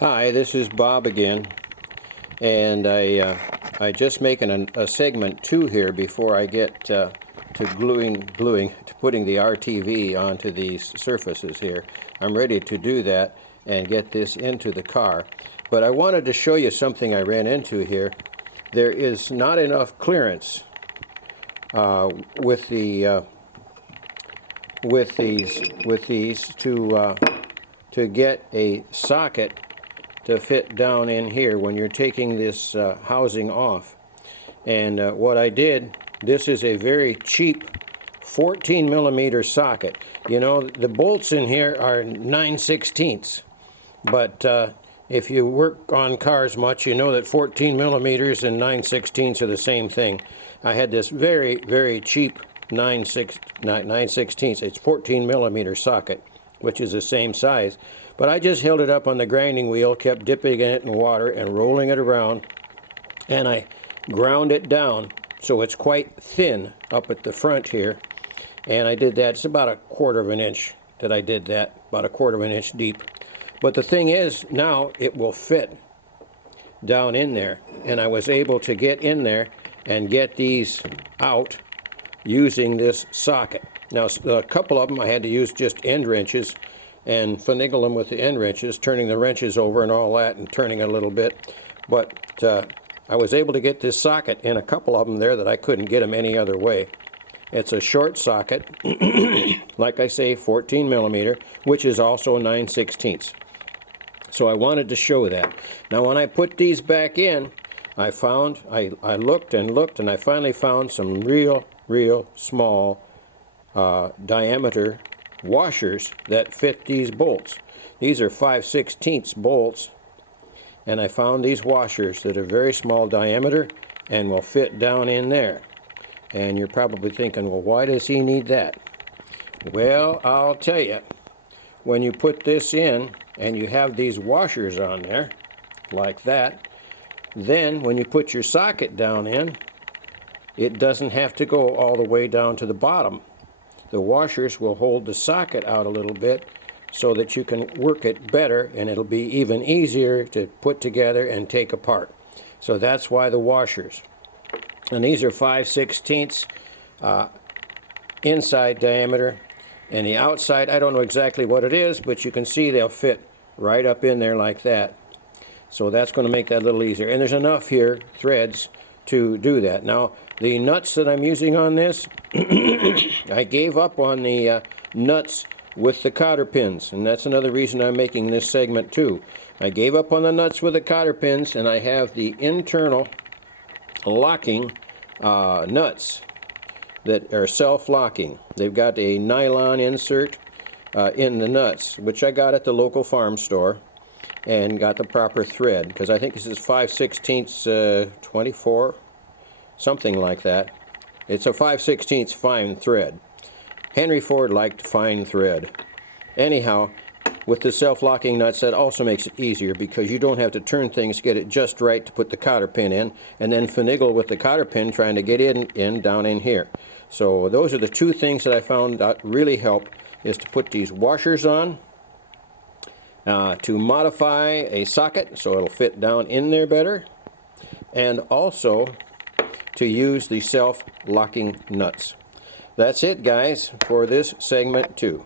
Hi, this is Bob again, and I just making a segment 2 here before I get to putting the RTV onto these surfaces here. I'm ready to do that and get this into the car, but I wanted to show you something I ran into here. There is not enough clearance with these to get a socket to fit down in here when you're taking this housing off. And what I did, this is a very cheap 14 millimeter socket. You know, the bolts in here are 9/16, but if you work on cars much, you know that 14 millimeters and 9/16 are the same thing. I had this very, very cheap 9/16. It's 14 millimeter socket, which is the same size. But I just held it up on the grinding wheel, kept dipping it in water and rolling it around, and I ground it down so it's quite thin up at the front here. And I did that. It's about a quarter of an inch that I did that, about a quarter of an inch deep. But the thing is, now it will fit down in there, and I was able to get in there and get these out using this socket. Now, a couple of them I had to use just end wrenches and finagle them with the end wrenches, turning the wrenches over and all that, and turning a little bit. But I was able to get this socket in a couple of them there that I couldn't get them any other way. It's a short socket, like I say, 14 millimeter, which is also 9/16. So I wanted to show that. Now, when I put these back in, I looked and looked, and I finally found some real small diameter washers that fit these bolts. These are 5/16 bolts, and I found these washers that are very small diameter and will fit down in there. And you're probably thinking, well, why does he need that? Well, I'll tell you, when you put this in and you have these washers on there like that, then when you put your socket down in, it doesn't have to go all the way down to the bottom. The washers will hold the socket out a little bit so that you can work it better, and it'll be even easier to put together and take apart. So that's why the washers. And these are 5/16 inside diameter, and the outside, I don't know exactly what it is, but you can see they'll fit right up in there like that. So that's going to make that a little easier. And there's enough here, threads, to do that. Now, the nuts that I'm using on this, I gave up on the nuts with the cotter pins, and that's another reason I'm making this segment too. I gave up on the nuts with the cotter pins, and I have the internal locking nuts that are self-locking. They've got a nylon insert in the nuts, which I got at the local farm store, and got the proper thread, because I think this is 5/16 24, something like that. It's a 5/16 fine thread. Henry Ford liked fine thread. Anyhow, with the self-locking nuts, that also makes it easier because you don't have to turn things, get it just right to put the cotter pin in, and then finagle with the cotter pin trying to get in down in here. So those are the two things that I found that really help, is to put these washers on, to modify a socket so it'll fit down in there better, and also to use the self-locking nuts. That's it, guys, for this segment 2.